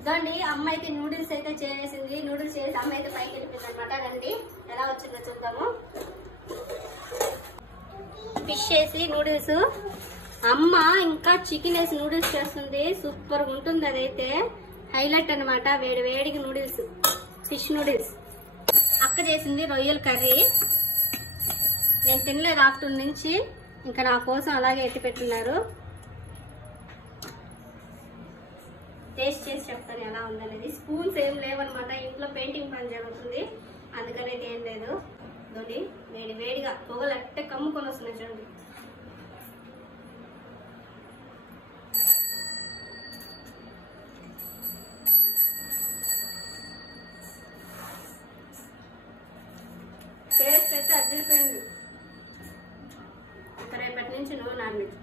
ఇదండి అమ్మ అయితే నూడిల్స్ అయితే చేసింది. నూడిల్స్ చేసి అమ్మ అయితే పైకి వెళ్ళిపోయింది అనమాట. రండి ఎలా వచ్చిందో చూద్దాము. ఫిష్ వేసి నూడిల్స్, అమ్మ ఇంకా చికెన్ వేసి నూడిల్స్ చేస్తుంది. సూపర్ గా ఉంటుంది. అదైతే హైలైట్ అనమాట. వేడి వేడికి నూడిల్స్, ఫిష్ నూడిల్స్. అక్క చేసింది రొయ్యల కర్రీ. నేను తినలేదు ఆఫ్టర్నూన్ నుంచి, ఇంకా నా కోసం అలాగే ఎత్తి పెట్టున్నారు. టేస్ట్ చేసి చెప్తాను ఎలా ఉందనేది. స్పూన్స్ ఏం లేవన్నమాట, ఇంట్లో పెయింటింగ్ పని జరుగుతుంది, అందుకని అయితే ఏం లేదు. దొడి వేడి వేడిగా పొగలు అట్టే కమ్ముకొని వస్తున్నాయి చూడండి. టేస్ట్ అయితే అదిరిపోయింది. రేపటి నుంచి నో నాన్ వెజ్.